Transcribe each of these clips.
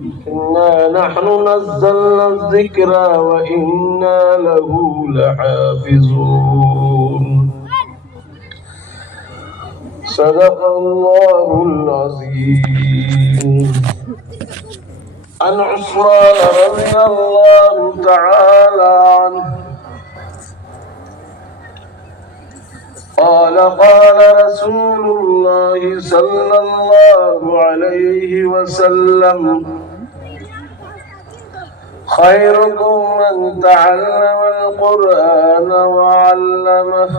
إنا نحن نزلنا الذكر وإنا له لحافظون صدق الله العظيم. عن عثمان رضي الله تعالى عنه قال قال رسول الله صلى الله عليه وسلم خيركم من تعلم القرآن وعلمه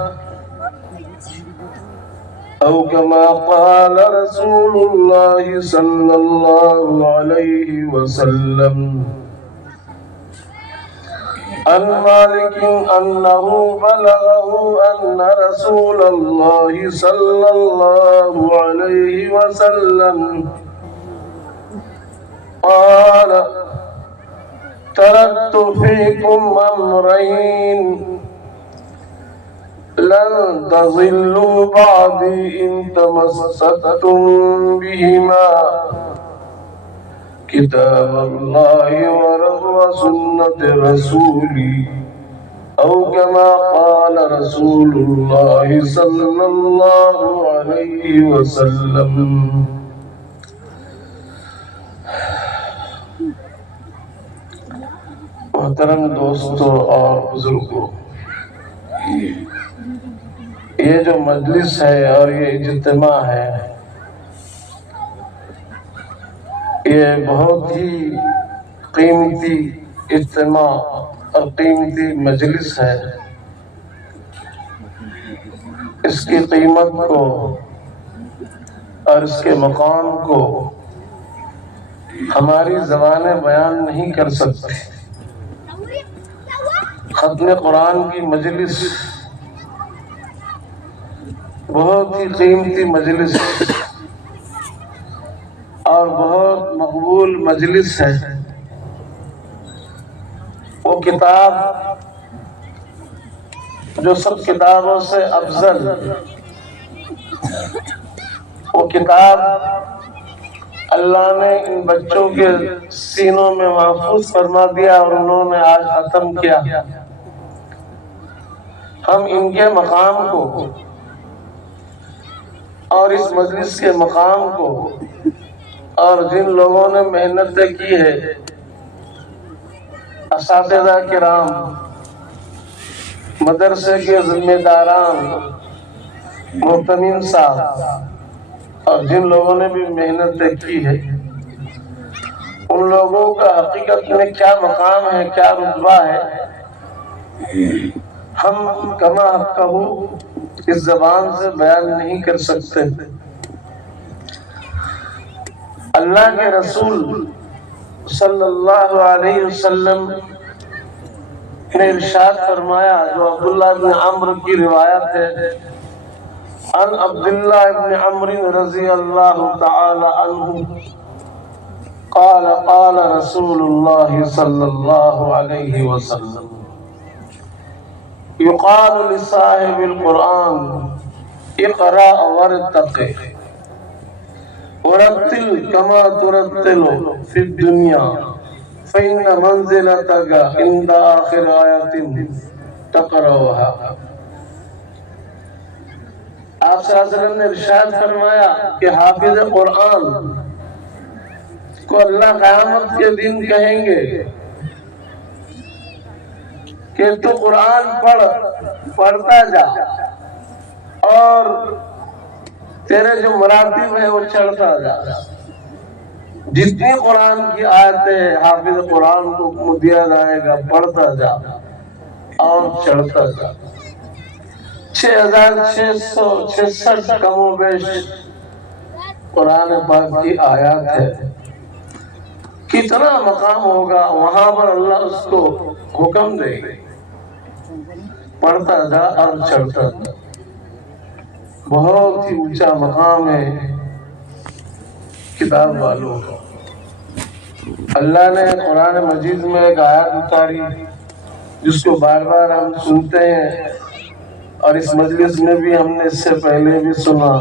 أو كما قال رسول الله صلى الله عليه وسلم. عن مالك أنه بلغه أن رسول الله صلى الله عليه وسلم قال تركت فيكم أمرين لن تضلوا بعدي إن تمسكتم بهما كتاب الله وسنة رسولي أو كما قال رسول الله صلى الله عليه وسلم. محترم دوستو اور بزرگوں، یہ جو مجلس ہے اور یہ اجتماع ہے، یہ بہت ہی قیمتی اجتماع اور قیمتی مجلس ہے. اس کی قیمت کو اور اس کے مقام کو ہماری زبانیں بیان نہیں کر سکتی. ختم قرآن کی مجلس بہت ہی قیمتی مجلس اور بہت مقبول مجلس ہے. وہ کتاب جو سب کتابوں سے افضل، وہ کتاب اللہ نے ان بچوں کے سینوں میں محفوظ فرما دیا اور انہوں نے آج ختم کیا. ہم ان کے مقام کو اور اس مجلس کے مقام کو اور جن لوگوں نے محنتیں کی ہے، اساتذہ کرام، مدرسے کے ذمہ داران، محتمین صاحب اور جن لوگوں نے بھی محنتیں کی ہے، ان لوگوں کا حقیقت میں کیا مقام ہے، کیا رتبہ ہے، ہم کما حقہ اس زبان سے بیان نہیں کر سکتے. اللہ کے رسول صلی اللہ علیہ وسلم نے ارشاد فرمایا، جو عبداللہ بن عمرو کی روایت ہے، عن عبداللہ بن عمرو رضی اللہ تعالی عنہ قال قال رسول اللہ صلی اللہ علیہ وسلم يقال لصاحب القرآن اقرأ وارتقِ ورتل كما ترتل في الدنيا فإن منزلتك عند آخر آية تقرأها. آپ صلی اللہ علیہ وسلم نے ارشاد فرمایا کہ حافظ قرآن کو اللہ قیامت کے دن کہیں گے کہ تو قرآن پڑھتا جا اور تیرے جو مراتب ہے وہ چڑھتا جا. جتنی قرآن کی آیتیں حافظ قرآن کو حکم دیا جائے گا پڑھتا جا اور چڑھتا جا. 6666 کم و بیش قرآن پاک کی آیات ہے. کتنا مقام ہوگا وہاں پر اللہ اس کو حکم دے گا پڑھتا جا اور چڑھتا جا. بہت ہی اونچا مقام ہے کتاب والوں. اللہ نے قرآن مجید میں ایک آیت اتاری جس کو بار بار ہم سنتے ہیں اور اس مجلس میں بھی ہم نے اس سے پہلے بھی سنا.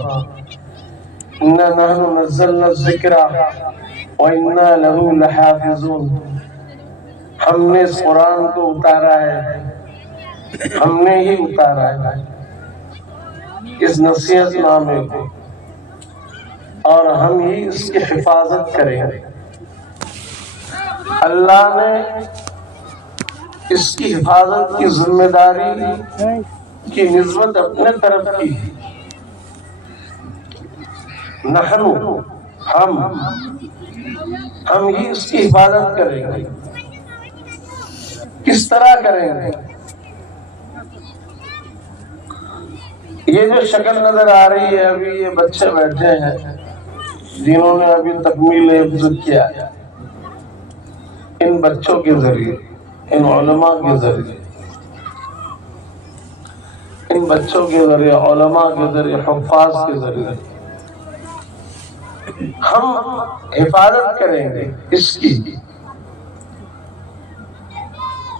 انا نحن نزلنا الذکر وانا له لحافظون، ہم نے اس قرآن کو اتارا ہے، ہم نے ہی اتارا ہے اس نصیحت نامے کو، اور ہم ہی اس کی حفاظت کریں گے۔ اللہ نے اس کی حفاظت کی ذمہ داری کی نسبت اپنے طرف کی، نحن ہم ہی اس کی حفاظت کریں گے۔ کس طرح کریں گے؟ یہ جو شکل نظر آ رہی ہے، ابھی یہ بچے بیٹھے ہیں جنہوں نے ابھی تکمیل حفظ کیا ہے، ان بچوں کے ذریعے، ان علماء کے ذریعے، ان بچوں کے ذریعے، علماء کے ذریعے، حفاظ کے ذریعے ہم حفاظت کریں گے اس کی۔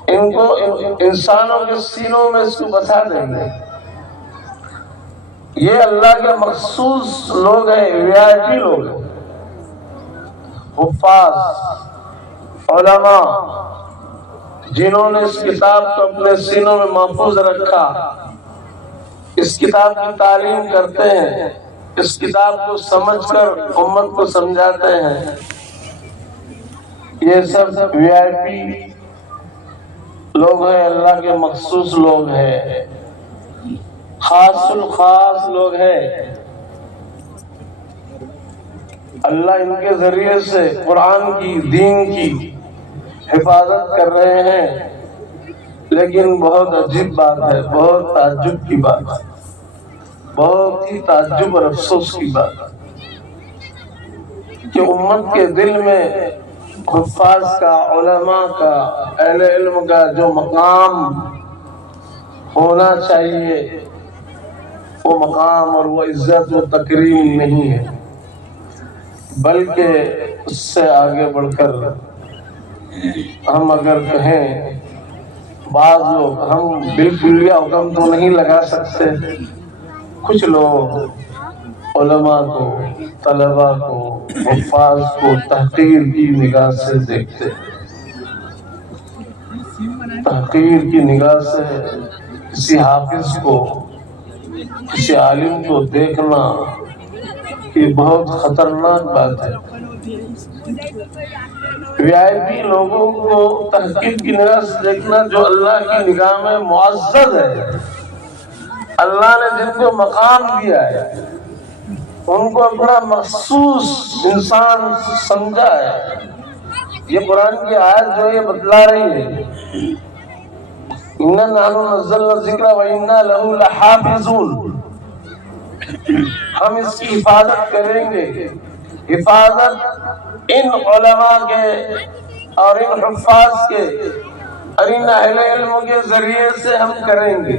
ان کو انسانوں کے سینوں میں اس کو بسا دیں گے۔ یہ اللہ کے مخصوص لوگ ہیں، VIP لوگ ہیں، حفاظ، علماء، جنہوں نے اس کتاب کو اپنے سینوں میں محفوظ رکھا، اس کتاب کی تعلیم کرتے ہیں، اس کتاب کو سمجھ کر امت کو سمجھاتے ہیں۔ یہ سب VIP لوگ ہیں، اللہ کے مخصوص لوگ ہیں، خاص الخاص لوگ ہیں۔ اللہ ان کے ذریعے سے قرآن کی، دین کی حفاظت کر رہے ہیں۔ لیکن بہت عجیب بات ہے، بہت تعجب کی بات ہے، بہت ہی تعجب اور افسوس کی بات ہے کہ امت کے دل میں حفاظ کا، علماء کا، اہل علم کا جو مقام ہونا چاہیے، وہ مقام اور وہ عزت و تکریم نہیں ہے، بلکہ اس سے آگے بڑھ کر ہم اگر کہیں، بعض لوگ، ہم بالکل یہ حکم تو نہیں لگا سکتے، کچھ لوگ علماء کو، طلباء کو، حفاظ کو تحقیر کی نگاہ سے دیکھتے ہیں۔ تحقیر کی نگاہ سے کسی حافظ کو، کسی عالم کو دیکھنا یہ بہت خطرناک بات ہے۔ VIP لوگوں کو تحقیر کی نگاہ سے دیکھنا جو اللہ کی نگاہ میں معزز ہے، اللہ نے جن کو مقام دیا ہے، ان کو اپنا مخصوص انسان سمجھا ہے۔ یہ قرآن کی آیت جو یہ بتلا رہی ہے، اِنَّا نَحْنُ نَزَّلْنَا الذِّكْرَ وَإِنَّا لَهُ لَحَافِظُونَ، ہم اس کی حفاظت کریں گے۔ حفاظت ان علماء کے اور ان حفاظ کے اور ان اہل علم کے ذریعے سے ہم کریں گے،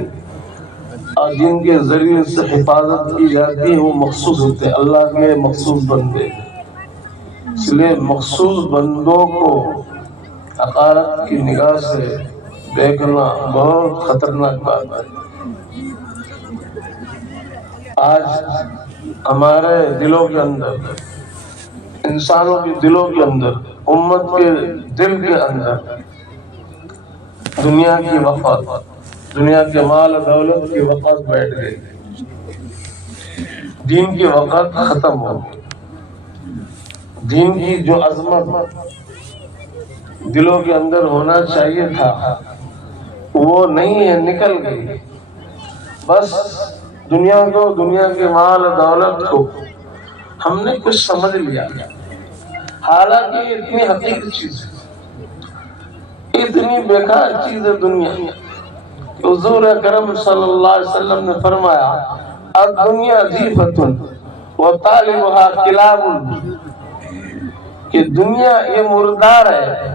اور جن کے ذریعے سے حفاظت کی جاتی ہے وہ مخصوص ہوتے ہیں، اللہ کے مخصوص بندے۔ اس لیے مخصوص بندوں کو حقارت کی نگاہ سے دیکھنا بہت خطرناک بات ہے۔ آج ہمارے دلوں کے اندر، انسانوں کے دلوں کے اندر، امت کے دل کے اندر دنیا کی وقت، دنیا کے مال و دولت کی وقت بیٹھ گئی، دین کی وقت ختم ہو گئی، دین کی جو عظمت دلوں کے اندر ہونا چاہیے تھا وہ نہیں ہے، نکل گئی۔ بس دنیا کو، دنیا کے مال و دولت کو ہم نے کچھ سمجھ لیا، حالانکہ یہ اتنی حقیقی چیز ہے، اتنی بیکار چیز ہے دنیا۔ حضور اکرم صلی اللہ علیہ وسلم نے فرمایا، الدنیا ضیفۃ وطالبها کلاب، کہ دنیا یہ مردار ہے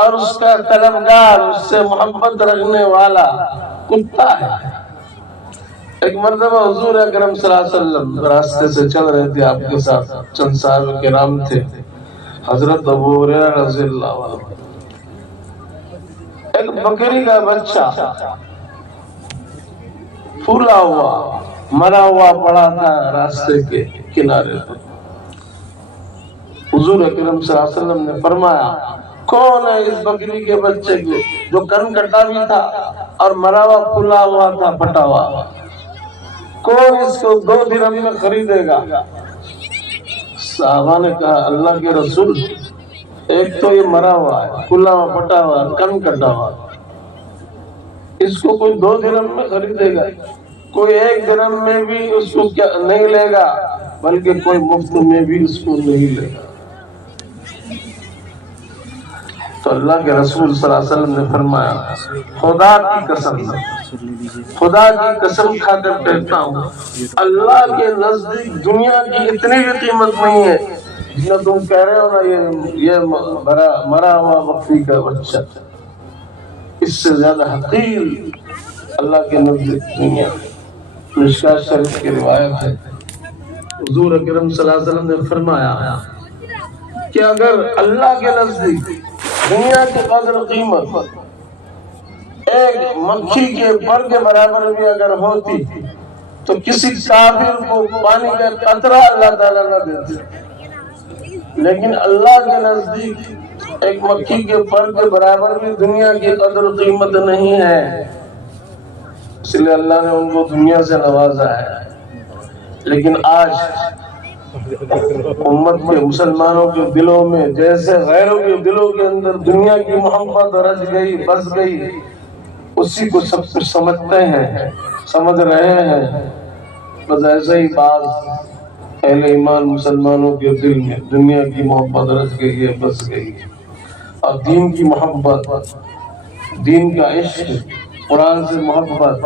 اور اس کا طلبگار، اس سے محبت رکھنے والا کتا ہے۔ ایک مرتبہ حضور اکرم صلی اللہ علیہ وسلم راستے سے چل رہے تھے، آپ کے ساتھ چند صحابہ کرام تھے، حضرت ابو ہریرہ رضی اللہ عنہ۔ ایک بکری کا بچہ پھولا ہوا مرا ہوا پڑا تھا راستے کے کنارے پر۔ حضور اکرم صلی اللہ علیہ وسلم نے فرمایا کون ہے اس بکری کے بچے کے جو کن کٹا بھی تھا اور مرا ہوا پھلا ہوا تھا پھٹا ہوا، کون اس کو 2 درہم میں خریدے گا؟ صحابہ نے کہا اللہ کے رسول ایک تو یہ مرا ہوا ہے، پھلا ہوا پھٹا ہوا، کن کٹا ہوا، اس کو کوئی 2 درہم میں خریدے گا؟ کوئی 1 درہم میں بھی اس کو نہیں لے گا، بلکہ کوئی مفت میں بھی اس کو نہیں لے گا۔ تو اللہ کے رسول صلی اللہ علیہ وسلم نے فرمایا خدا کی قسم کھا کر کہتا ہوں اللہ کے نزدیک دنیا کی اتنی بھی قیمت نہیں ہے جتنا تم کہہ رہے ہو نا یہ مرا ہوا بکری کا بچہ، اس سے زیادہ حقیر اللہ کے نزدیک دنیا۔ مشکوٰۃ شریف کی روایت ہے حضور اکرم صلی اللہ علیہ وسلم نے فرمایا کہ اگر اللہ کے نزدیک دنیا کی قدر قیمت ایک مکھی کے پر کے برابر بھی اگر ہوتی تو کسی کافر کو پانی کا قطرہ اللہ تعالیٰ نہ دیتے، لیکن اللہ کے نزدیک ایک مکھی کے پر کے برابر بھی دنیا کی قدر قیمت نہیں ہے، اس لیے اللہ نے ان کو دنیا سے نوازا ہے۔ لیکن آج امت کے مسلمانوں کے دلوں میں جیسے غیروں کے دلوں کے اندر دنیا کی محبت رچ گئی بس گئی، اسی کو سب کچھ سمجھتے ہیں، سمجھ رہے ہیں، بس ایسے ہی بعض اہل ایمان مسلمانوں کے دل میں دنیا کی محبت رچ گئی ہے بس گئی، اور دین کی محبت، دین کا عشق، قرآن سے محبت،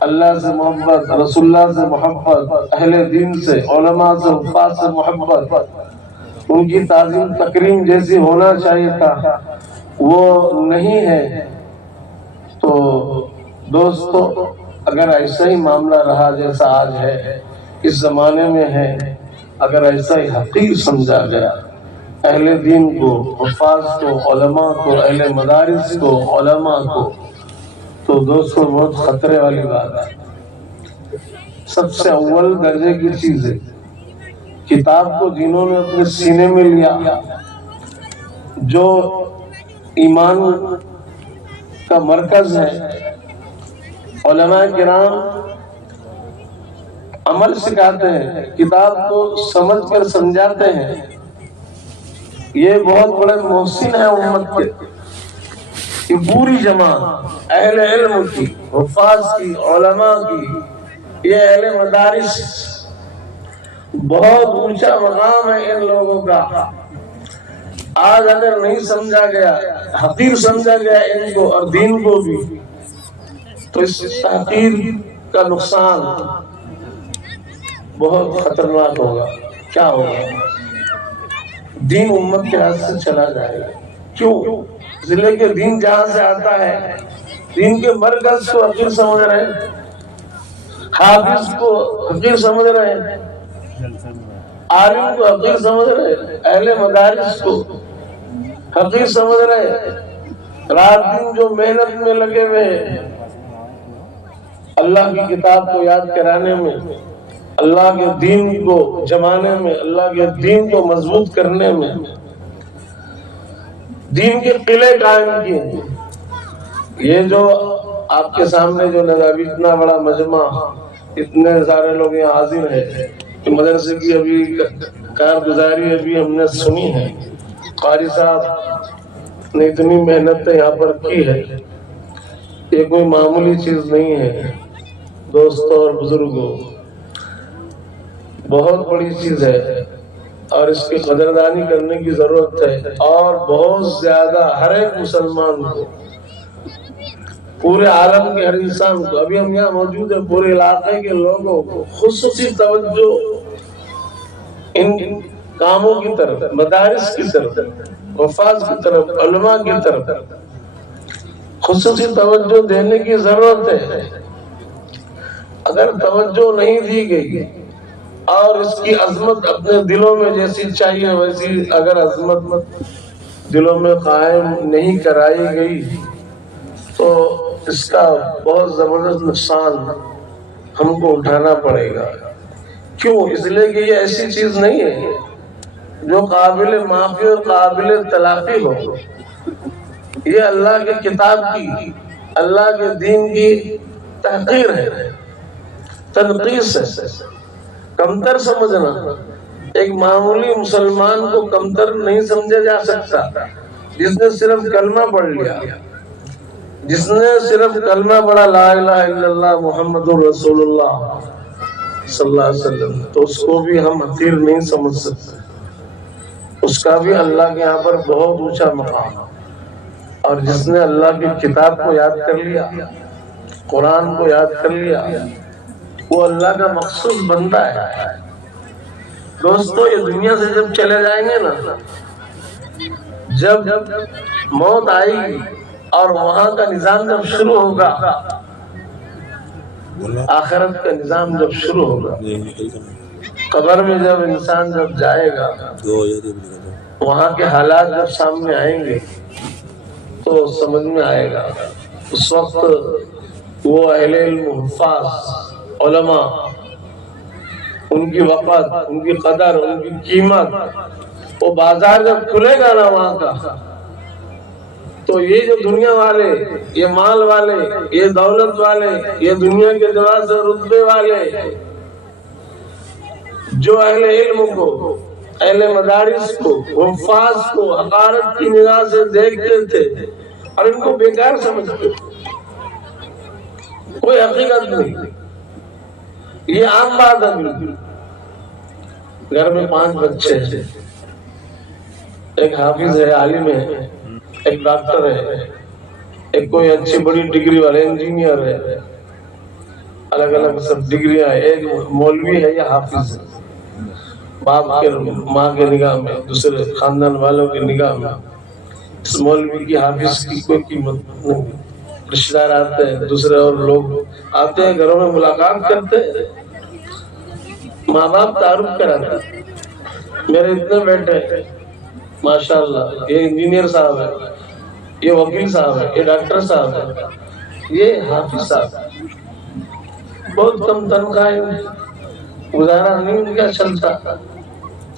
اللہ سے محبت، رسول اللہ سے محبت، اہل دین سے، علماء سے، حفاظ سے محبت، ان کی تعظیم تکریم جیسی ہونا چاہیے تھا وہ نہیں ہے۔ تو دوستو اگر ایسا ہی معاملہ رہا جیسا آج ہے، اس زمانے میں ہے، اگر ایسا ہی حقیر سمجھا گیا اہل دین کو، حفاظ کو، علماء کو، اہل مدارس کو، علماء کو، تو دوستو بہت خطرے والی بات ہے۔ سب سے اول درجے کی چیز ہے کتاب کو جنہوں نے اپنے سینے میں لیا، جو ایمان کا مرکز ہے، علماء کرام عمل سکھاتے ہیں، کتاب کو سمجھ کر سمجھاتے ہیں، یہ بہت بڑے محسن ہیں امت کے۔ یہ پوری جماعت اہل علم کی، حفاظ کی، علماء کی، یہ اہل مدارس، بہت اونچا مقام ہے ان لوگوں کا۔ آج اگر نہیں سمجھا گیا، حقیر سمجھا گیا ان کو اور دین کو بھی، تو اس تحقیر کا نقصان بہت خطرناک ہوگا۔ کیا ہوگا؟ دین امت کے ہاتھ سے چلا جائے گا۔ کیوں؟ اس لیے کہ دین جہاں سے آتا ہے، دین کے مرکز کو حقیر سمجھ رہے ہیں، حافظ کو حقیر سمجھ رہے ہیں، عالم کو حقیر سمجھ رہے ہیں، اہل مدارس کو حقیر سمجھ رہے ہیں۔ رات دن جو محنت میں لگے ہوئے ہیں اللہ کی کتاب کو یاد کرانے میں، اللہ کے دین کو جمانے میں، اللہ کے دین کو مضبوط کرنے میں، دین کے قلعے قائم کیے۔ یہ جو آپ کے سامنے جو نظر اتنا بڑا مجمع، اتنے سارے لوگ یہاں حاضر ہیں، مدرسے کی ابھی کارگزاری ابھی ہم نے سنی ہے، قاری صاحب نے اتنی محنت یہاں پر کی ہے، یہ کوئی معمولی چیز نہیں ہے دوستوں اور بزرگوں، بہت بڑی چیز ہے اور اس کی قدردانی کرنے کی ضرورت ہے، اور بہت زیادہ ہر ایک مسلمان کو، پورے عالم کے ہر انسان کو، ابھی ہم یہاں موجود ہیں، پورے علاقے کے لوگوں کو خصوصی توجہ ان کاموں کی طرف، مدارس کی طرف، حفاظ کی طرف، علماء کی طرف خصوصی توجہ دینے کی ضرورت ہے۔ اگر توجہ نہیں دی گئی اور اس کی عظمت اپنے دلوں میں جیسی چاہیے ویسی اگر عظمت دلوں میں قائم نہیں کرائی گئی تو اس کا بہت زبردست نقصان ہم کو اٹھانا پڑے گا. کیوں؟ اس لیے کہ یہ ایسی چیز نہیں ہے جو قابل معافی اور قابل تلافی ہو. یہ اللہ کی کتاب کی، اللہ کے دین کی تحقیر ہے، تنقیص ہے، کمتر سمجھنا. ایک معمولی مسلمان کو کمتر نہیں سمجھا جا سکتا جس نے صرف کلمہ پڑھ لیا، جس نے صرف کلمہ پڑھا لا الہ الا اللہ محمد رسول اللہ صلی اللہ علیہ وسلم، تو اس کو بھی ہم حقیر نہیں سمجھ سکتے. اس کا بھی اللہ کے یہاں پر بہت اونچا مقام. اور جس نے اللہ کی کتاب کو یاد کر لیا، قرآن کو یاد کر لیا، وہ اللہ کا مخصوص بندہ ہے. دوستو یہ دنیا سے جب چلے جائیں گے نا، جب موت آئے گی اور وہاں کا نظام جب شروع ہوگا، آخرت کا نظام جب شروع ہوگا، قبر میں جب انسان جب جائے گا، وہاں کے حالات جب سامنے آئیں گے تو سمجھ میں آئے گا. اس وقت وہ اہل علم، حفاظ، علماء، ان کی وقت، ان کی قدر، ان کی قیمت، وہ بازار جب کھلے گا نا وہاں کا، تو یہ جو دنیا والے، یہ مال والے، یہ دولت والے، یہ دنیا کے لحاظ سے رتبے والے، جو اہل علم کو، اہل مدارس کو، حفاظ کو حقارت کی نگاہ سے دیکھتے تھے اور ان کو بیکار سمجھتے، کوئی حقیقت نہیں، یہ عام بات ہے. گھر میں 5 بچے ہیں، ایک حافظ ہے، عالم ہے، ایک ڈاکٹر ہے، ایک کوئی اچھی بڑی ڈگری والے انجینئر ہے، الگ الگ سب ڈگریاں ہیں. ایک مولوی ہے یا حافظ ہے. باپ کے، ماں کے نگاہ میں، دوسرے خاندان والوں کی نگاہ میں اس مولوی کی، حافظ کی کوئی قیمت نہیں. رشتہ دار آتے ہیں، دوسرے اور لوگ آتے ہیں، گھروں میں ملاقات کرتے ہیں، ماں باپ تعارف کراتے ہیں. میرے اتنے بیٹے ماشاءاللہ، یہ انجینئر صاحب ہے، یہ وکیل صاحب ہے، یہ ڈاکٹر صاحب ہے، یہ حافظ صاحب ہے. بہت کم تنخواہیں، گزارا نہیں ان کا چلتا.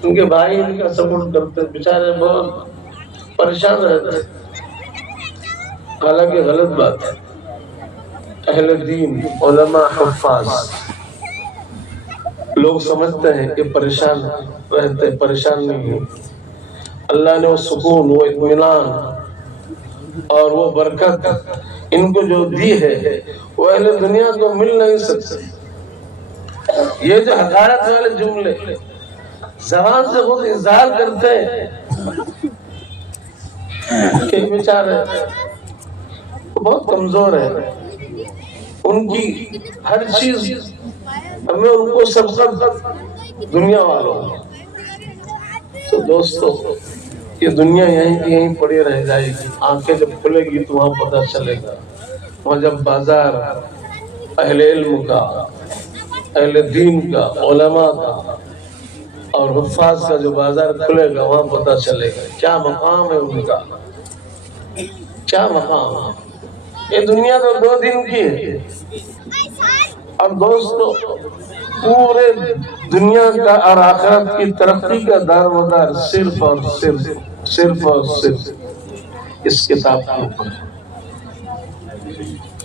ان کے بھائی ان کا سپورٹ کرتے، بیچارے بہت پریشان رہتے. حالانکہ غلط بات ہے. اہل دین، علماء، حفاظ، لوگ سمجھتے ہیں کہ پریشان رہتے، پریشان نہیں. اللہ نے وہ سکون، وہ اطمینان اور وہ برکت ان کو جو دی ہے، وہ اہل دنیا کو مل نہیں سکتے. یہ جو حقارت والے جملے زبان سے خود اظہار کرتے ہیں کہ بیچارے بہت کمزور ہے، ان کی ہر چیز ہمیں ان کو سبقت دنیا والوں. تو دوستو یہ دنیا یہیں کی یہیں پڑی رہ جائے گی. آنکھیں جب کھلے گی تو وہاں پتہ چلے گا. وہاں جب بازار اہل علم کا، اہل دین کا، علماء کا اور حفاظ کا جو بازار کھلے گا، وہاں پتہ چلے گا کیا مقام ہے ان کا، کیا مقام ہے. یہ دنیا تو 2 دن کی ہے. اور دوستو پورے دنیا کا اور آخرت کی ترقی کا دار و دار صرف اور صرف اس کتاب کے اوپر.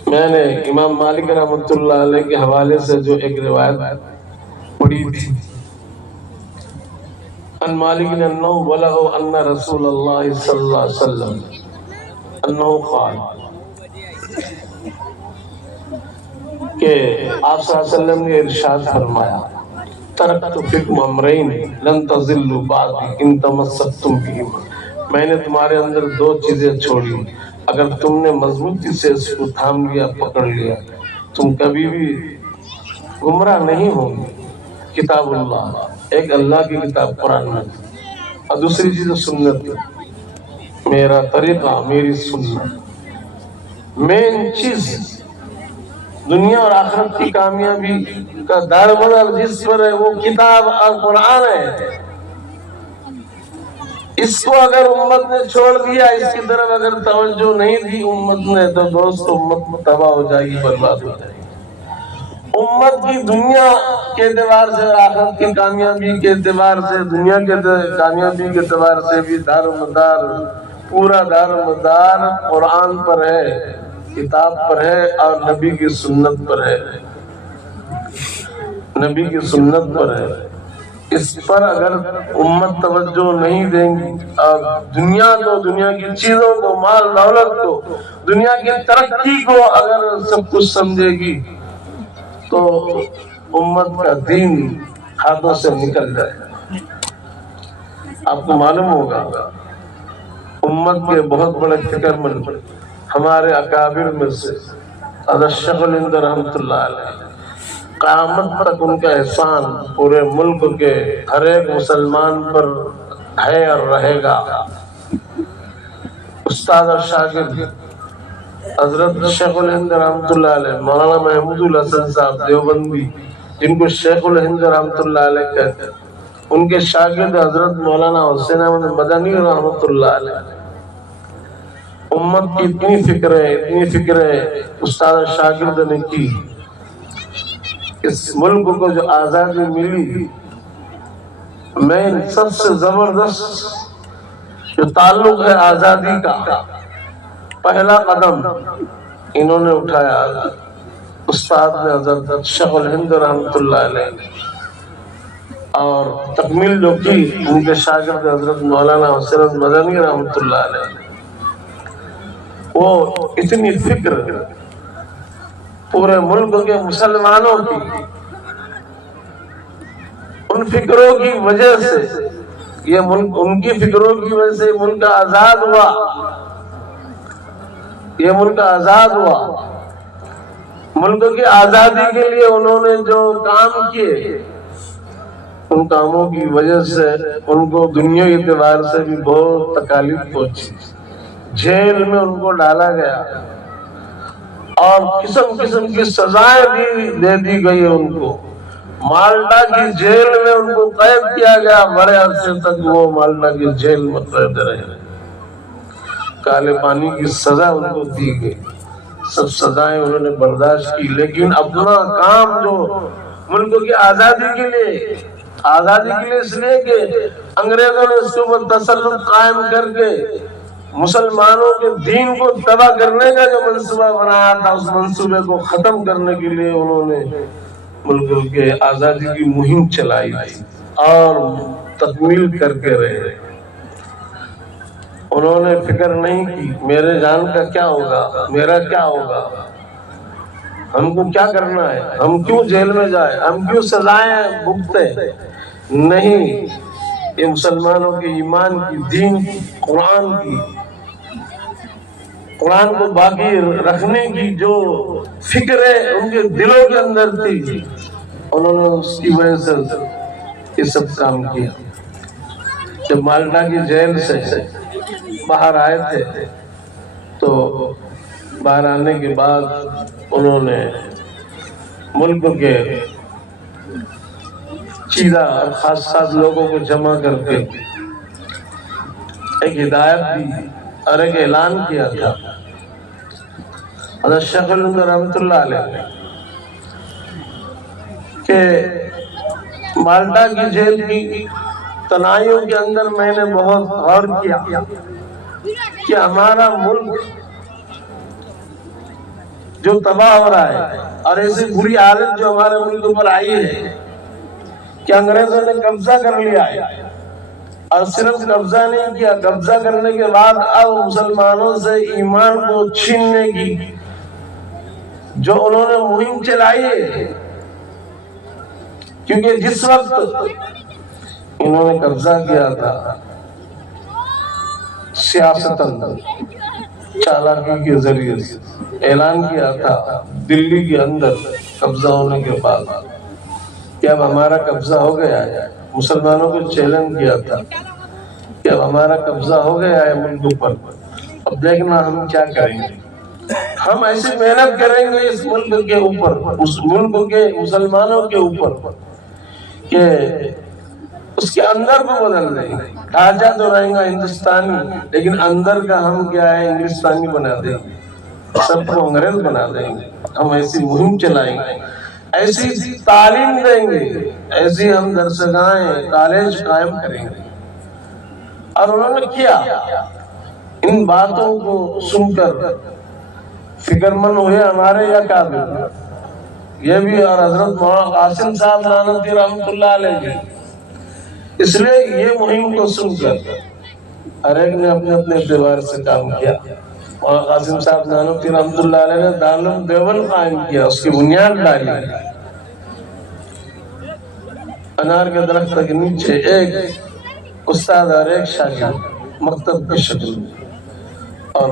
میں نے امام مالک رحمۃ اللہ علیہ کے حوالے سے جو ایک روایت پڑھی تھی، ان مالک انہ بلغ ان رسول اللہ صلی اللہ علیہ وسلم انہ قال، کہ آپ صلی اللہ علیہ وسلم نے ارشاد فرمایا، ترکت فیکم امرین لن تضلوا بعدی ان تمسکتم بہما. میں نے تمہارے اندر 2 چیزیں چھوڑی، اگر تم نے مضبوطی سے اس کو تھام لیا، پکڑ لیا، تم کبھی بھی گمراہ نہیں ہوں گے. کتاب اللہ، ایک اللہ کی کتاب قرآن میں، اور دوسری چیز سنت، میرا طریقہ، میری سنت. مین چیز دنیا اور آخرت کی کامیابی کا دار مدار جس پر ہے وہ کتاب اور قرآن ہے. اس کو اگر امت نے چھوڑ دیا، اس کی طرف اگر توجہ نہیں دی امت نے، تو دوست امت تباہ ہو جائے گی، برباد ہو جائے گی. امت کی دنیا کے اعتبار سے، آخرت کی کامیابی کے اعتبار سے، دنیا کے کامیابی کے اعتبار سے بھی دار و مدار، پورا دار و مدار قرآن پر ہے، کتاب پر ہے اور نبی کی سنت پر ہے، نبی کی سنت پر ہے۔ اس پر اگر امت توجہ نہیں دیں گی اور دنیا کو، دنیا کی چیزوں کو، مال دولت کو، دنیا کی ترقی کو اگر سب کچھ سمجھے گی تو امت کا دین ہاتھوں سے نکل جائے گا۔ آپ کو معلوم ہوگا امت کے بہت بڑے فکر مند ہمارے اکابر میں سے حضرت شیخ الہند رحمۃ اللہ علیہ، قیامت تک ان کا احسان پورے ملک کے ہر ایک مسلمان پر ہے اور رہے گا۔ استاد اور شاگرد حضرت شیخ الہند رحمۃ اللہ علیہ، مولانا محمود الحسن صاحب دیوبندی، جن کو شیخ الہند رحمۃ اللہ علیہ کہتے ہیں، ان کے شاگرد حضرت مولانا حسین احمد مدنی رحمۃ اللہ علیہ، امت کی اتنی فکریں استاد اور شاگرد نے کی۔ اس ملک کو جو آزادی ملی، میں سب سے زبردست جو تعلق ہے آزادی کا، پہلا قدم انہوں نے اٹھایا استاد نے حضرت شیخ الہند رحمۃ اللہ علیہ، اور تکمیل جو کی ان کے شاگرد حضرت مولانا حسین احمد مدنی رحمۃ اللہ علیہ۔ وہ اتنی فکر پورے ملک کے مسلمانوں کی، ان فکروں کی وجہ سے یہ ملک، ان کی فکروں کی وجہ سے ملک آزاد ہوا، یہ ملک آزاد ہوا۔ ملک کی آزادی کے لیے انہوں نے جو کام کیے، ان کاموں کی وجہ سے ان کو دنیا کے اعتبار سے بھی بہت تکالیف پہنچی، جیل میں ان کو ڈالا گیا اور قسم قسم کی سزائیں بھی دے دی گئی ان کو۔ مالٹا کی جیل میں ان کو قید کیا گیا، بڑے عرصے تک وہ مالٹا کی جیل میں قید رہے، کالے پانی کی سزا ان کو دی گئی، سب سزائیں انہوں نے برداشت کی، لیکن اپنا کام جو ملک کی آزادی کے لیے اس لیے کہ انگریزوں نے اس کے اوپر تسلط قائم کر کے مسلمانوں کے دین کو تباہ کرنے کا جو منصوبہ بنایا تھا، اس منصوبے کو ختم کرنے کے لیے انہوں نے ملک کے آزادی کی مہم چلائی اور تکمیل کر کے رہے۔ انہوں نے فکر نہیں کی میرے جان کا کیا ہوگا، میرا کیا ہوگا، ہم کو کیا کرنا ہے، ہم کیوں جیل میں جائیں، ہم کیوں سزائیں بھگتے۔ نہیں، یہ مسلمانوں کے ایمان کی، دین کی، قرآن کو باقی رکھنے کی جو فکریں ان کے دلوں کے اندر تھی، انہوں نے اس کی وجہ سے یہ سب کام کیا۔ جب مالٹا کی جیل سے باہر آئے تھے تو باہر آنے کے بعد انہوں نے ملک کے چیزہ اور خاص لوگوں کو جمع کر کے ایک ہدایت دی اور ایک اعلان کیا تھا۔ حضرت شیخ الہند رحمۃ اللہ علیہ کہ مالٹا کی جیل کی تنہائیوں کے اندر میں نے بہت غور کیا کہ ہمارا ملک جو تباہ ہو رہا ہے اور ایسی بری حالت جو ہمارے ملک پر آئی ہے کہ انگریزوں نے قبضہ کر لیا ہے، اور صرف قبضہ نہیں کیا، قبضہ کرنے کے بعد اب مسلمانوں سے ایمان کو چھیننے کی جو انہوں نے مہم چلائی ہے، کیونکہ جس وقت انہوں نے قبضہ کیا تھا سیاستاً چالاکی کے ذریعے سے اعلان کیا تھا دلی کے اندر قبضہ ہونے کے بعد کہ اب ہمارا قبضہ ہو گیا ہے، مسلمانوں کو چیلنج کیا تھا کہ اب ہمارا قبضہ ہو گیا ہے ملک پر، اب دیکھنا ہم کیا کریں گے، ہم ایسی محنت کریں گے اس ملک کے اوپر، اس ملک کے مسلمانوں کے اوپر کہ اس کے اندر کو بدل دیں گے، ڈھانچہ تو رہے گا ہندوستانی لیکن اندر کا ہم کیا ہے انگلستانی بنا دیں گے، سب کو انگریز بنا دیں گے۔ ہم ایسی مہم چلائیں گے ایسی تعلیم دیں گے، ایسی ہم درسگاہیں کالج قائم کریں گے۔ اور انہوں نے کیا، ان باتوں کو سن کر فکر مند ہوئے ہمارے یا کافر، یہ بھی اور حضرت مولانا قاسم صاحب نانوتوی رحمۃ اللہ علیہ کی۔ اس لیے یہ مہم کو سن کر ہر ایک نے اپنے اپنے اعتبار سے کام کیا۔ مولانا قاسم صاحب نانوتوی رحمۃ اللہ علیہ نے دارالعلوم دیوبند قائم کیا، اس کی بنیاد ڈالی۔ انار کے درخت کے نیچے ایک استاد اور ایک شاگرد مکتب کی شکل میں، اور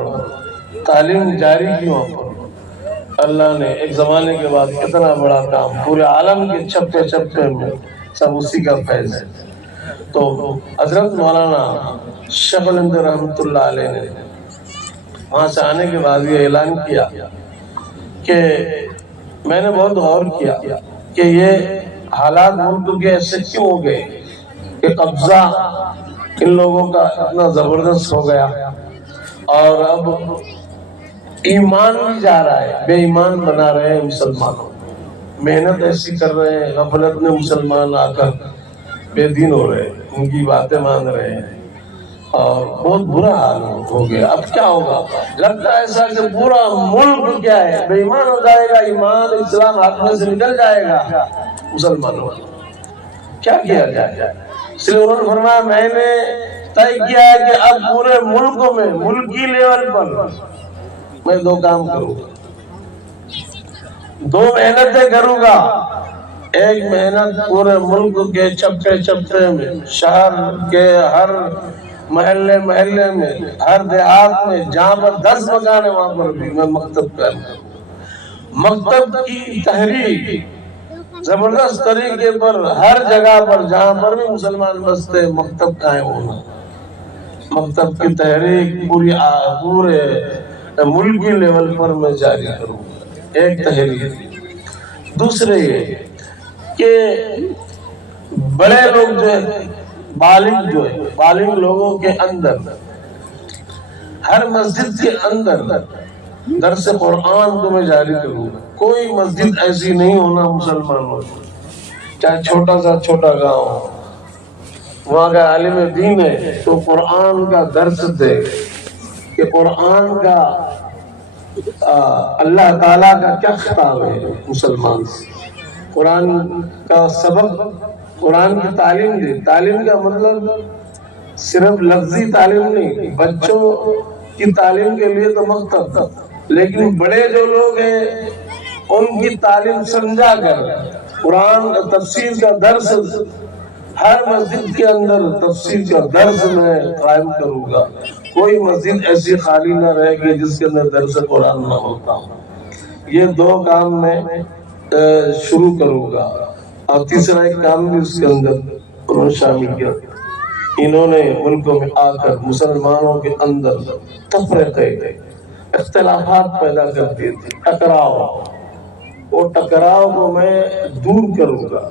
تعلیم جاری کی وہاں پر۔ اللہ نے ایک زمانے کے بعد کتنا بڑا کام، پورے عالم کے چپے چپے میں سب اسی کا فیض ہے۔ تو حضرت مولانا شیخ الہند رحمۃ اللہ علیہ نے وہاں سے آنے کے بعد یہ اعلان کیا کہ میں نے بہت غور کیا کہ یہ حالات ملک کے ایسے کیوں ہو گئے کہ قبضہ ان لوگوں کا اتنا زبردست ہو گیا، اور اب ایمان بھی جا رہا ہے، بے ایمان بنا رہے ہیں مسلمانوں، محنت ایسی کر رہے ہیں، غفلت میں مسلمان آ کر بے دین ہو رہے ہیں، ان کی باتیں مان رہے ہیں، اور بہت برا حال ہو گیا۔ اب کیا ہوگا؟ لگتا ہے ایسا کہ پورا ملک کیا ہے، بے ایمان ہو جائے گا، ایمان اسلام ہاتھ میں سے نکل جائے گا مسلمانوں۔ کیا کیا جائے؟ اس لیے انہوں نے فرمایا میں نے طے کیا ہے کہ اب پورے ملک میں ملکی لیول پر میں دو کام کروں گا، دو محنتیں کروں گا۔ ایک محنت پورے ملک کے چپے چپے میں، شہر کے ہر محلے محلے میں، ہر دیہات میں، جہاں پر 10 مکان ہے وہاں پر بھی میں مکتب قائم کروں۔ مکتب کی تحریک زبردست طریقے پر ہر جگہ پر جہاں پر بھی مسلمان بستے مکتب قائم ہونا، مکتب کی تحریک پورے ملکی لیول پر میں جاری کروں گا، ایک تحریک۔ دوسرے یہ کہ بڑے لوگ جو ہے، بالغ لوگوں کے اندر ہر مسجد کے اندر درس قرآن کو میں جاری کروں گا۔ کوئی مسجد ایسی نہیں ہونا مسلمانوں، چاہے چھوٹا گاؤں ہو، وہاں کا عالم دین ہے تو قرآن کا درس دے کہ قرآن کا اللہ تعالیٰ کا کیا خطاب ہے مسلمان سے، قرآن کا سبق، قرآن کی تعلیم دے۔ تعلیم کا مطلب صرف لفظی تعلیم نہیں، بچوں کی تعلیم کے لیے تو مکتب، لیکن بڑے جو لوگ ہیں ان کی تعلیم سمجھا کر قرآن تفسیر کا درس ہر مسجد کے اندر تفسیر کا درس میں قائم کروں گا۔ کوئی مسجد ایسی خالی نہ رہے گی جس کے اندر درس قرآن نہ ہوتا ہو۔ یہ دو کام میں شروع کروں گا، اور تیسرا ایک کام بھی اس کے اندر انہوں نے شامل کیا۔ انہوں نے ملکوں میں آ کر مسلمانوں کے اندر تفرقے، اختلافات پیدا کرتے تھے، ٹکراؤ، وہ ٹکراؤ کو میں دور کروں گا۔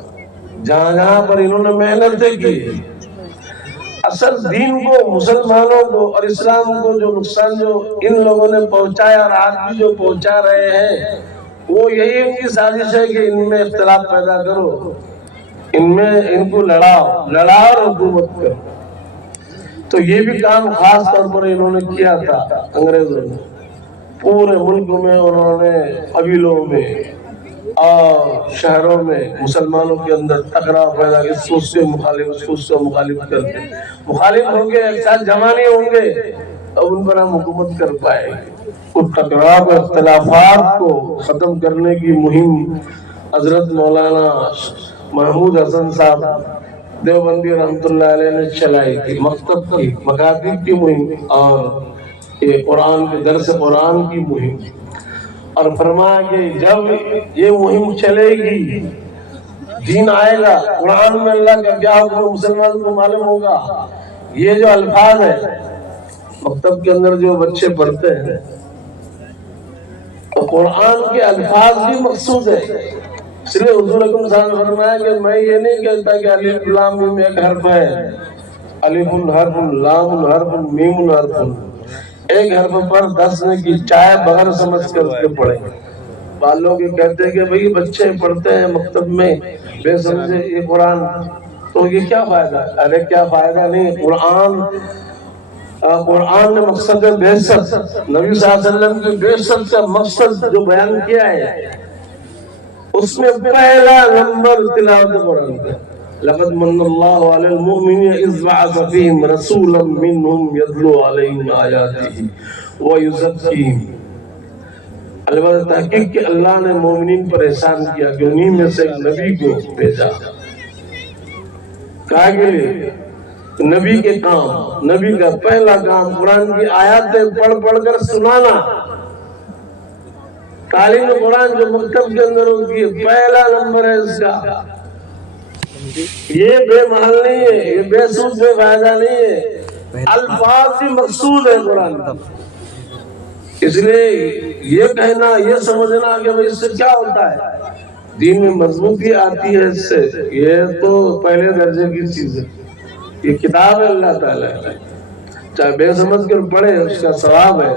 جہاں جہاں پر انہوں نے محنتیں کی، اصل دین کو، مسلمانوں کو اور اسلام کو جو نقصان جو ان لوگوں نے پہنچایا اور آج بھی جو پہنچا رہے ہیں، وہ یہی ان کی سازش ہے کہ ان میں اختلاف پیدا کرو، ان کو لڑاؤ اور حکومت کرو۔ تو یہ بھی کام خاص طور پر انہوں نے کیا تھا انگریزوں نے۔ پورے ملک میں انہوں نے قبیلوں میں اور شہروں میں مسلمانوں کے اندر ٹکراؤ پیدا کیا، اس کو اس سے مخالف، اس کو اس سے مخالف کرتے، مخالف ہوں گے ایک ساتھ جمع نہیں ہوں گے اب ان پر ہم حکومت کر پائے گے۔ اس ٹکراؤ اور اختلافات کو ختم کرنے کی مہم حضرت مولانا محمود حسن صاحب دیوبندی رحمۃ اللہ علیہ نے چلائی تھی، مکتب کی، مکاتب کی مہم اور یہ قرآن کے درس قرآن کی مہم۔ اور فرمایا کہ جب یہ مہم چلے گی دین آئے گا، قرآن میں اللہ کا کیا حکم مسلمان کو معلوم ہوگا۔ یہ جو الفاظ ہے مکتب کے اندر جو بچے پڑھتے ہیں تو قرآن کے الفاظ بھی مقصود ہے۔ اس لیے حضور اکرم صلی اللہ علیہ وسلم نے فرمایا کہ میں یہ نہیں کہتا کہ الف لام میم ایک حرف ہے، الف حرف، لام حرف، میم حرف، ایک حرف پر 10 نے کی چائے بغیر سمجھ کر کے پڑھے، بعض لوگ یہ کہتے ہیں کہ بھئی بچے پڑھتے ہیں مکتب میں بے سمجھے یہ قرآن، تو یہ کیا فائدہ؟ ارے کیا فائدہ نہیں، قرآن نے مقصد بعثت، نبی صلی اللہ علیہ وسلم کی بعثت کا مقصد جو بیان کیا ہے اس میں پہلا نمبر تلاوت قرآن کا۔ لقد من اللہ علی المؤمنین اذ بعث فیہم رسولا منہم یتلو علیہم آیاتہ ویزکیہم۔ البتہ تحقیق کہ اللہ نے مومنین پر احسان کیا کہ انہی میں سے نبی کو بھیجا۔ کہا کے لیے نبی کے کام، نبی کا پہلا کام قرآن کی آیاتیں پڑھ پڑھ کر سنانا۔ تعلیم قرآن جو مکتب کے اندر ہوتی ہے پہلا نمبر ہے اس کا۔ یہ بے محل نہیں ہے، یہ بے سود بے فائدہ نہیں ہے، الفاظ ہی مقصود ہے قرآن کا۔ اس لیے یہ کہنا، یہ سمجھنا کہ اس سے کیا ہوتا ہے، دین میں مضبوطی آتی ہے اس سے، یہ تو پہلے درجے کی چیز ہے۔ یہ کتاب ہے اللہ تعالیٰ، چاہے بے سمجھ کر پڑھے اس کا ثواب ہے۔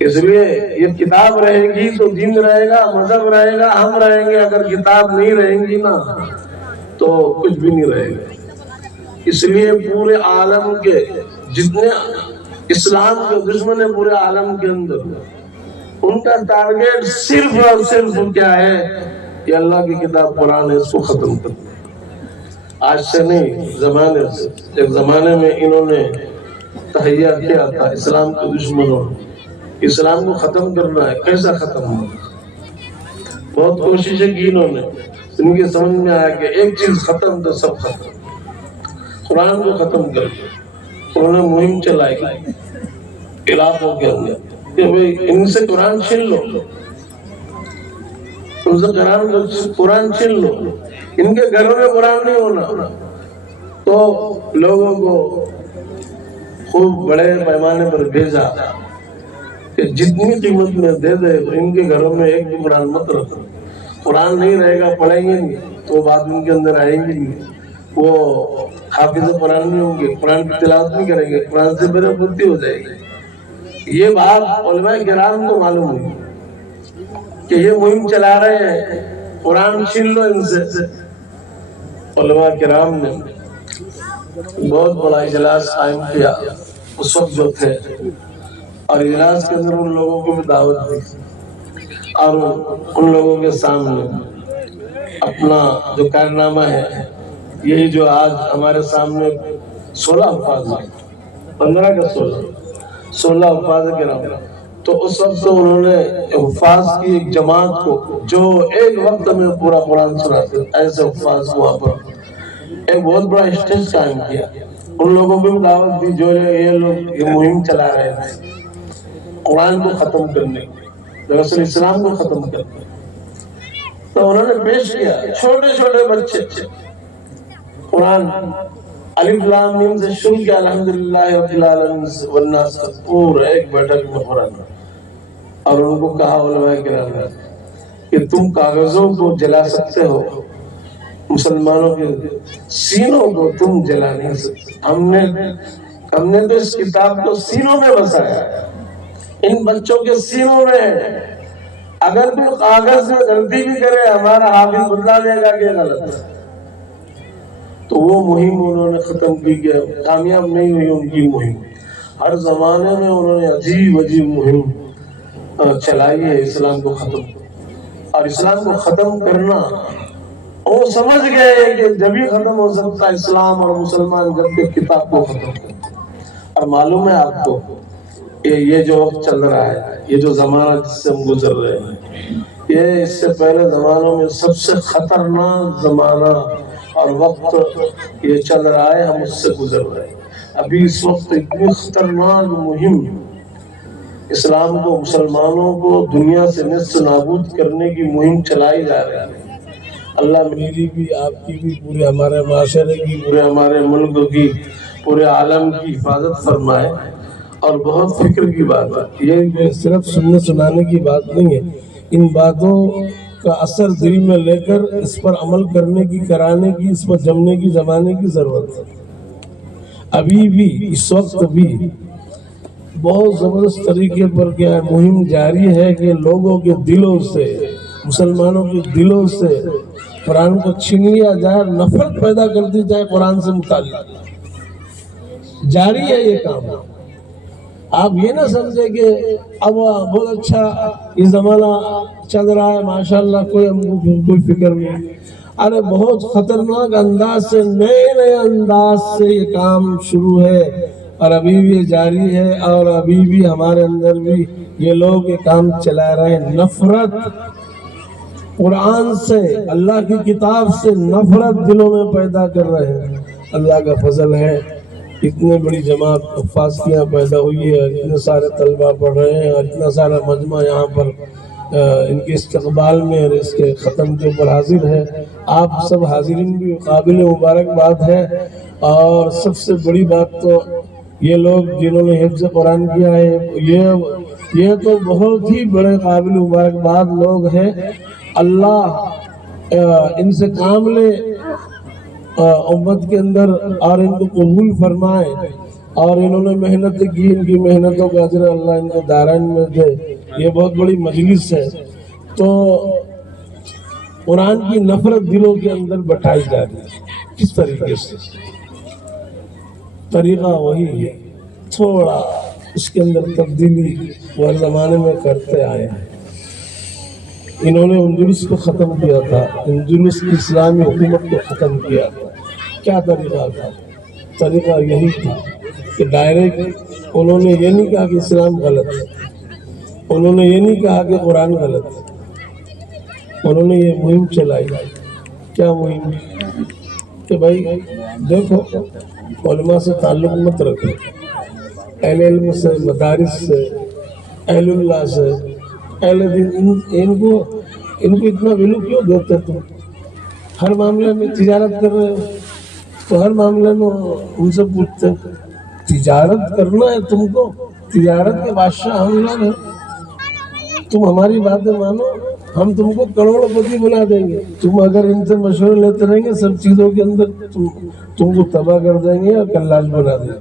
اس لیے یہ کتاب رہے گی تو دین رہے گا، مذہب رہے گا، ہم رہیں گے۔ اگر کتاب نہیں رہیں گی نا تو کچھ بھی نہیں رہے گا۔ اس لیے پورے عالم کے جتنے اسلام کے دشمن ہیں پورے عالم کے اندر، ان کا ٹارگیٹ صرف اور صرف کیا ہے کہ اللہ کی کتاب قرآن ہے، اس کو ختم کر۔ آج سے نہیں، زمانے سے، ایک زمانے میں انہوں نے تہیہ کیا تھا اسلام کے دشمنوں، اسلام کو ختم کرنا ہے۔ کیسا ختم ہوگا؟ بہت کوششیں کی انہوں نے، ان کی سمجھ میں آیا کہ ایک چیز ختم تو سب ختم، قرآن کو ختم کر۔ انہوں نے مہم چلائی علاقوں کے اندر کہ بھئی ان سے قرآن چھین لو، ان سے قرآن چھین لو، ان کے گھروں میں قرآن نہیں ہونا۔ تو لوگوں کو خوب بڑے پیمانے پر بھیجا کہ جتنی قیمت میں دے دے ان کے گھروں میں ایک بھی قرآن مت رکھو۔ قرآن نہیں رہے گا، پڑھیں گے نہیں تو بات ان کے اندر آئیں گی نہیں، وہ حافظ قرآن نہیں ہوں گے، قرآن کی تلاوت نہیں کریں گے، قرآن سے بے رغبتی ہو جائے گی۔ یہ بات علماء کرام کو معلوم ہوئی کہ یہ مہم چلا رہے ہیں قرآن چھین لو ان سے۔ علماء کرام نے بہت بڑا اجلاس قائم کیا اس وقت جو تھے، اور اجلاس کے اندر ان لوگوں کو بھی دعوت دی، اور ان لوگوں کے سامنے اپنا جو کارنامہ ہے، یہی جو آج ہمارے سامنے 16 الفاظ ہیں، 15 کا 16 الفاظ کے نام، تو اس وقت تو انہوں نے حفاظ کی ایک جماعت کو جو ایک وقت میں پورا قرآن سناتے، ایسے حفاظ کو وہاں پر ایک بہت بڑا اسٹیج قائم کیا۔ ان لوگوں کو بھی دعوت دی جو یہ لوگ یہ مہم چلا رہے تھے قرآن کو ختم کرنے، دراصل اسلام کو ختم کرنے۔ تو انہوں نے پیش کیا چھوٹے چھوٹے بچے قرآن الف لام میم سے شروع کیا، الحمدللہ رب العالمین والناس کا پورا ایک بیٹھک میں قرآن، اور ان کو کہا علماء کرام کہ تم کاغذوں کو جلا سکتے ہو، مسلمانوں کے سینوں کو تم جلا نہیں سکتے۔ ہم نے تو اس کتاب کو سینوں میں بسایا، ان بچوں کے سینوں میں ہے۔ اگر کوئی کاغذ میں غلطی بھی کرے ہمارا حافظ بدلا لے گا کہ غلط ہے۔ تو وہ مہم انہوں نے ختم کی کہ کامیاب نہیں ہوئی ان کی مہم۔ ہر زمانے میں انہوں نے عجیب عجیب مہم چلائی ہے اسلام کو ختم، اور اسلام کو ختم کرنا وہ سمجھ گئے کہ جب ہی ختم ہو سکتا اسلام اور مسلمان جب کہ کتاب کو ختم کرتا۔ اور معلوم ہے آپ کو کہ یہ جو وقت چل رہا ہے، یہ جو زمانہ جس سے ہم گزر رہے ہیں، یہ اس سے پہلے زمانوں میں سب سے خطرناک زمانہ اور وقت یہ چل رہا ہے، ہم اس سے گزر رہے ہیں۔ ابھی اس وقت اتنی خطرناک مہم اسلام کو، مسلمانوں کو دنیا سے نصف نابود کرنے کی مہم چلائی جا رہی ہے۔ اللہ میری بھی، آپ کی بھی، پورے ہمارے معاشرے کی، پورے ہمارے ملک کی، پورے عالم کی حفاظت فرمائے۔ اور بہت فکر کی بات ہے، یہ صرف سننے سنانے کی بات نہیں ہے، ان باتوں کا اثر دل میں لے کر اس پر عمل کرنے کی، کرانے کی، اس پر جمنے کی، زمانے کی ضرورت ہے۔ ابھی بھی، اس وقت بھی بہت زبردست طریقے پر کیا ہے مہم جاری ہے کہ لوگوں کے دلوں سے، مسلمانوں کے دلوں سے قرآن کو چھین لیا جائے، نفرت پیدا کر دی جائے قرآن سے متعلق۔ جاری ہے یہ کام۔ آپ یہ نہ سمجھے کہ اب بہت اچھا یہ زمانہ چل رہا ہے ماشاءاللہ، ہم کو کوئی فکر نہیں۔ ارے بہت خطرناک انداز سے، نئے انداز سے یہ کام شروع ہے اور ابھی بھی جاری ہے، اور ابھی بھی ہمارے اندر بھی یہ لوگ یہ کام چلا رہے ہیں۔ نفرت قرآن سے، اللہ کی کتاب سے نفرت دلوں میں پیدا کر رہے ہیں۔ اللہ کا فضل ہے، اتنے بڑی جماعت حفاظتیاں پیدا ہوئی ہے، اتنے سارے طلبہ پڑھ رہے ہیں اور اتنا سارا مجمع یہاں پر ان کے استقبال میں اور اس کے ختم کے اوپر حاضر ہے۔ آپ سب حاضرین بھی قابل مبارکباد ہے، اور سب سے بڑی بات تو یہ لوگ جنہوں نے حفظ قرآن کیا ہے، یہ تو بہت ہی بڑے قابل مبارکباد لوگ ہیں۔ اللہ ان سے کام لے امت کے اندر اور ان کو قبول فرمائے، اور انہوں نے محنت کی، ان کی محنتوں کا اجر اللہ ان کو دارین میں دے۔ یہ بہت بڑی مجلس ہے، تو قرآن کی نفرت دلوں کے اندر بٹھائی جا رہی ہے۔ کس طریقے سے؟ طریقہ وہی ہے، تھوڑا اس کے اندر تبدیلی وہ زمانے میں کرتے آئے ہیں۔ انہوں نے اندلس کو ختم کیا تھا، اندلس کی اسلامی حکومت کو ختم کیا تھا۔ کیا طریقہ تھا؟ طریقہ یہی تھا کہ ڈائریکٹ انہوں نے یہ نہیں کہا کہ اسلام غلط ہے، انہوں نے یہ نہیں کہا کہ قرآن غلط ہے، انہوں نے یہ مہم چلائی۔ کیا مہم؟ کہ بھائی دیکھو، علماء سے تعلق مت رکھو، اہل علم سے، مدارس سے، اہل اللہ سے، اہل دین، ان کو اتنا ویلو کیوں دیتے تم؟ ہر معاملے میں تجارت کر رہے ہو تو ہر معاملے میں ان سے پوچھتے تجارت کرنا ہے تم کو؟ تجارت کے بادشاہ ہم لوگ ہیں، تم ہماری باتیں مانو، ہم تم کو کروڑ پتی بنا دیں گے۔ تم اگر ان سے مشورے لیتے رہیں گے سب چیزوں کے اندر، تم کو تباہ کر دیں گے اور کلاش بنا دیں گے۔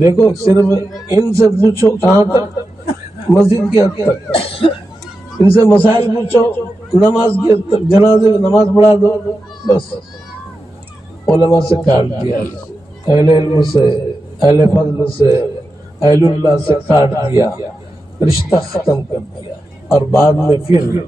دیکھو صرف ان سے پوچھو، کہاں تک؟ مسجد کے حد تک۔ ان سے مسائل پوچھو، نماز کی حد تک، جنازے کی نماز پڑھا دو، بس۔ علماء سے کاٹ دیا، اہل علم سے، اہل فضل سے، اہل اللہ سے کاٹ دیا، رشتہ ختم کر دیا، اور بعد میں پھر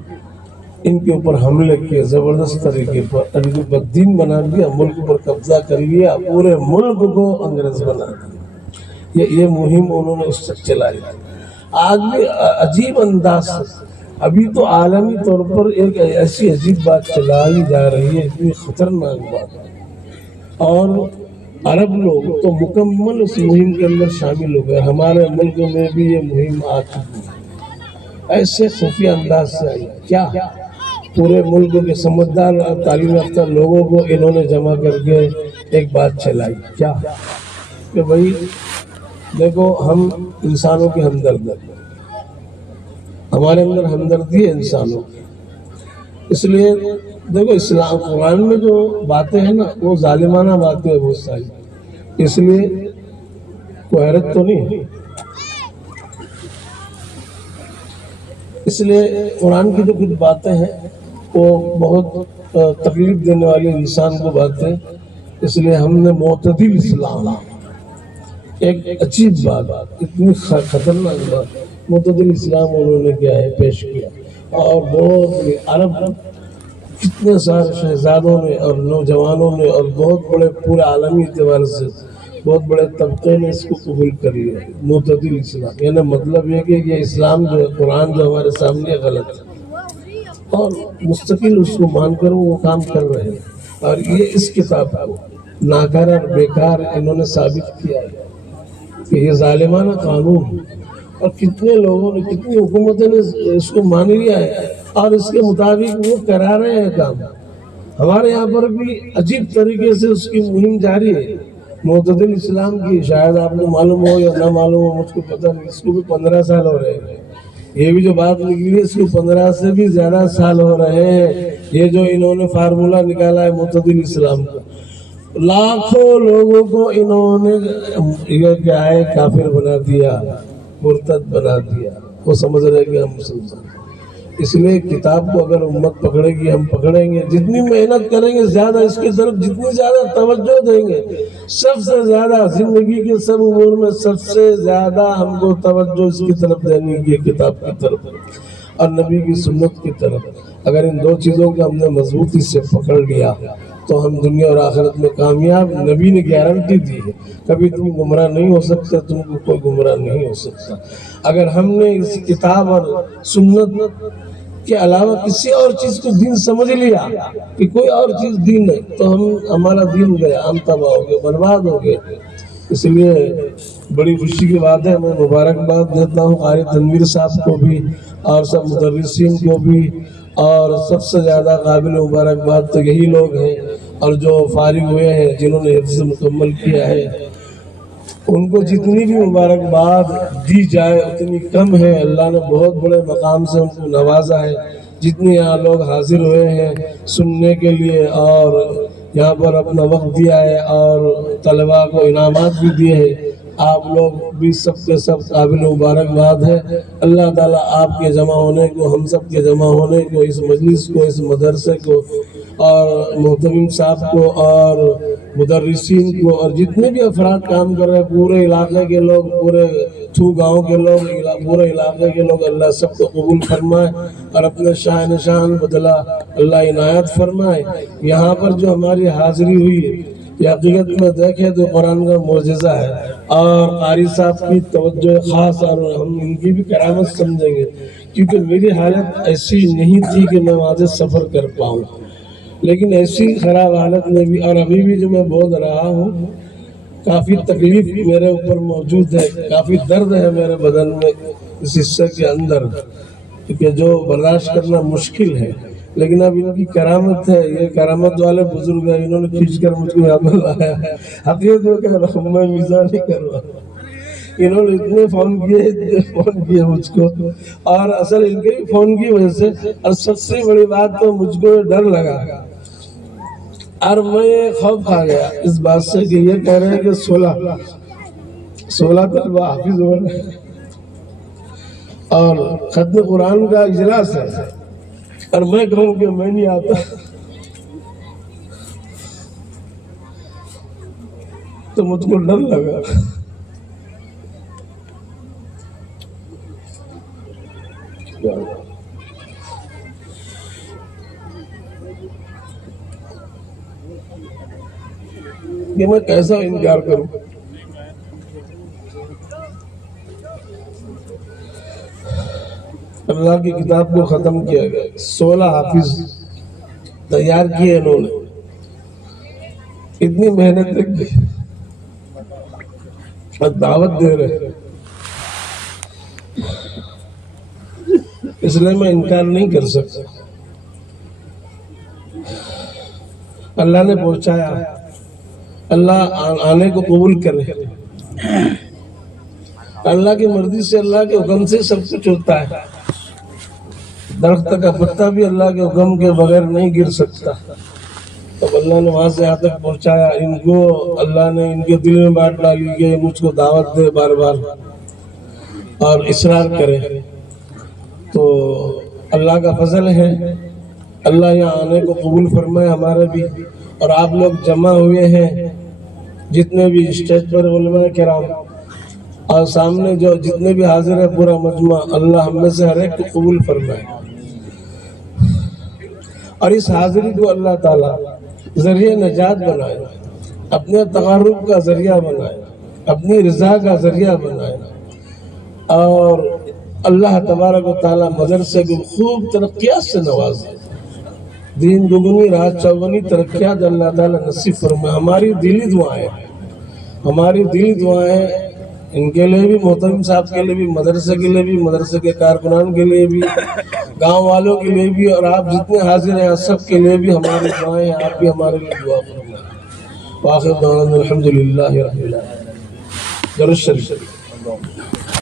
ان کے اوپر حملے کیے زبردست طریقے پر، ان کو بددین بنا دیا، ملک پر قبضہ کر لیا، پورے ملک کو انگریز بنا دیا۔ یہ مہم انہوں نے اس سے چلائی۔ آج بھی عجیب انداز سے، ابھی تو عالمی طور پر ایک ایسی عجیب بات چلائی جا رہی ہے، اتنی خطرناک بات، اور عرب لوگ تو مکمل اس مہم کے اندر شامل ہو گئے۔ ہمارے ملک میں بھی یہ مہم آ چکی ہے، ایسے خفیہ انداز سے آئی۔ کیا؟ پورے ملک کے سمجھدار اور تعلیم یافتہ لوگوں کو انہوں نے جمع کر کے ایک بات چلائی۔ کیا؟ کہ بھائی دیکھو، ہم انسانوں کے ہمدرد ہیں، ہمارے اندر ہمدردی ہے انسانوں کی، اس لیے دیکھو اسلام قرآن میں جو باتیں ہیں نا وہ ظالمانہ باتیں ہیں بہت ساری، اس لیے کوئی حیرت تو نہیں۔ اس لیے قرآن کی جو کچھ باتیں ہیں وہ بہت تکلیف دینے والی انسان کو باتیں، اس لیے ہم نے معتدل اسلام، ایک عجیب بات، اتنی خطرناک بات، معتدل اسلام انہوں نے کیا ہے پیش کیا۔ اور بہت عرب کتنے سارے شہزادوں نے اور نوجوانوں نے اور بہت بڑے پورے عالمی اعتبار سے بہت بڑے طبقے نے اس کو قبول کر لیا، معتدل اسلام۔ یعنی مطلب یہ کہ یہ اسلام جو ہے، قرآن جو ہمارے سامنے غلط ہے، اور مستقل اس کو مان کر وہ کام کر رہے ہیں، اور یہ اس کتاب کو ناکار اور بیکار انہوں نے ثابت کیا ہے کہ یہ ظالمانہ قانون ہے، اور کتنے لوگوں نے، کتنی حکومتوں نے اس کو مان لیا ہے اور اس کے مطابق وہ کرا رہے ہیں کام۔ ہمارے یہاں پر بھی عجیب طریقے سے اس کی مہم جاری ہے معتدل اسلام کی، شاید آپ کو معلوم ہو یا نہ معلوم ہو، مجھ کو پتہ نہیں، اس کو بھی 15 سال ہو رہے ہیں، یہ بھی جو بات نکلی ہے اس کو 15 سے بھی زیادہ سال ہو رہے ہیں، یہ جو انہوں نے فارمولہ نکالا ہے معتدل اسلام کا۔ لاکھوں لوگوں کو انہوں نے یہ کیا ہے کافر بنا دیا، مرتد بنا دیا، وہ سمجھ رہے کہ ہم مسلمان۔ اس لیے کتاب کو اگر امت پکڑے گی، ہم پکڑیں گے، جتنی محنت کریں گے زیادہ اس کی طرف، جتنی زیادہ توجہ دیں گے، سب سے زیادہ زندگی کے سب امور میں سب سے زیادہ ہم کو توجہ اس کی طرف دینی ہے، کتاب کی طرف اور نبی کی سنت کی طرف۔ اگر ان دو چیزوں کو ہم نے مضبوطی سے پکڑ لیا تو ہم دنیا اور آخرت میں کامیاب۔ نبی نے گارنٹی دی ہے، کبھی تم گمراہ نہیں ہو سکتے، تم کو کوئی گمراہ نہیں ہو سکتا۔ اگر ہم نے اس کتاب اور سنت کے علاوہ کسی اور چیز کو دین سمجھ لیا کہ کوئی اور چیز دین ہے، تو ہمارا دین گیا، ہم تباہ ہو گئے، برباد ہو گئے۔ اس لیے بڑی خوشی کی بات ہے، میں مبارکباد دیتا ہوں قاری تنویر صاحب کو بھی اور سب مدرسین کو بھی، اور سب سے زیادہ قابل مبارکباد تو یہی لوگ ہیں، اور جو فارغ ہوئے ہیں جنہوں نے حفظ مکمل کیا ہے، ان کو جتنی بھی مبارکباد دی جائے اتنی کم ہے۔ اللہ نے بہت بڑے مقام سے ان کو نوازا ہے۔ جتنے یہاں لوگ حاضر ہوئے ہیں سننے کے لیے اور یہاں پر اپنا وقت دیا ہے اور طلباء کو انعامات بھی دیے ہیں، آپ لوگ بھی سب کے سب قابل مبارکباد ہے۔ اللہ تعالیٰ آپ کے جمع ہونے کو، ہم سب کے جمع ہونے کو، اس مجلس کو، اس مدرسے کو اور محتمم صاحب کو اور مدرسین کو اور جتنے بھی افراد کام کر رہے ہیں، پورے علاقے کے لوگ، پورے تھو گاؤں کے لوگ، پورے علاقے کے لوگ، اللہ سب کو قبول فرمائے اور اپنے شان نشان بدلا اللہ عنایت فرمائے۔ یہاں پر جو ہماری حاضری ہوئی یہ حقیقت میں دیکھیں تو قرآن کا معجزہ ہے، اور قاری صاحب کی توجہ خاص اور ہم ان کی بھی کرامت سمجھیں گے، کیونکہ میری حالت ایسی نہیں تھی کہ میں وہاں سے سفر کر پاؤں، لیکن ایسی خراب حالت میں بھی اور ابھی بھی جو میں بول رہا ہوں، کافی تکلیف میرے اوپر موجود ہے، کافی درد ہے میرے بدن میں اس حصے کے اندر، کیونکہ جو برداشت کرنا مشکل ہے، لیکن اب ان کی کرامت ہے، یہ کرامت والے بزرگ ہیں، انہوں نے کھینچ کر مجھ کو یہاں پر لایا ہے۔ حقیقت میں کہہ رہا ہوں، میں مزاح نہیں کر رہا، انہوں نے اتنے فون کیے مجھ کو، اور اصل ان کے فون کی وجہ سے، اور سب سے بڑی بات تو مجھ کو ڈر لگا اور میں خوف کھا گیا اس بات سے کہ یہ کہہ رہے ہیں کہ 16 طلبہ حافظ ہو رہے ہیں اور ختم قرآن کا اجلاس ہے، اور میں کہوں کہ میں نہیں آتا تو مجھ کو ڈر لگا۔ کہ میں کیسا انکار کروں؟ اللہ کی کتاب کو ختم کیا گیا، 16 حافظ تیار کیے انہوں نے، اتنی محنت کی اور دعوت دے رہے، اس لیے میں انکار نہیں کر سکتا۔ اللہ نے پہنچایا، اللہ آنے کو قبول کرے، اللہ کی مرضی سے، اللہ کے حکم سے سب کچھ ہوتا ہے۔ درخت کا پتا بھی اللہ کے حکم کے بغیر نہیں گر سکتا، تب اللہ نے وہاں سے یہاں تک پہنچایا۔ ان کو اللہ نے ان کے دل میں بات ڈالی کہ مجھ کو دعوت دے بار بار اور اصرار کرے، تو اللہ کا فضل ہے، اللہ یہاں آنے کو قبول فرمائے ہمارے بھی، اور آپ لوگ جمع ہوئے ہیں جتنے بھی اسٹیج پر علماء کرام اور سامنے جو جتنے بھی حاضر ہے پورا مجمع، اللہ ہم میں سے ہر ایک کو قبول فرمائے، اور اس حاضری کو اللہ تعالیٰ ذریعہ نجات بنائے، اپنے تقرب کا ذریعہ بنائے، اپنی رضا کا ذریعہ بنائے، اور اللہ تبارک و تعالیٰ مدرسے کو خوب ترقیات سے نوازے، دین دگنی رات چوگنی ترقیات اللہ تعالیٰ نصیب فرمائے۔ ہماری دلی دعائیں ان کے لیے بھی، محترم صاحب کے لیے بھی، مدرسے کے لیے بھی، مدرسے کے کارکنان کے لیے بھی، گاؤں والوں کے لیے بھی، اور آپ جتنے حاضر ہیں سب کے لیے بھی ہماری دعائیں، آپ بھی ہمارے لیے دعا فرمائیں۔ وآخر دعوانا الحمدللہ رب العالمین۔ درود شریف۔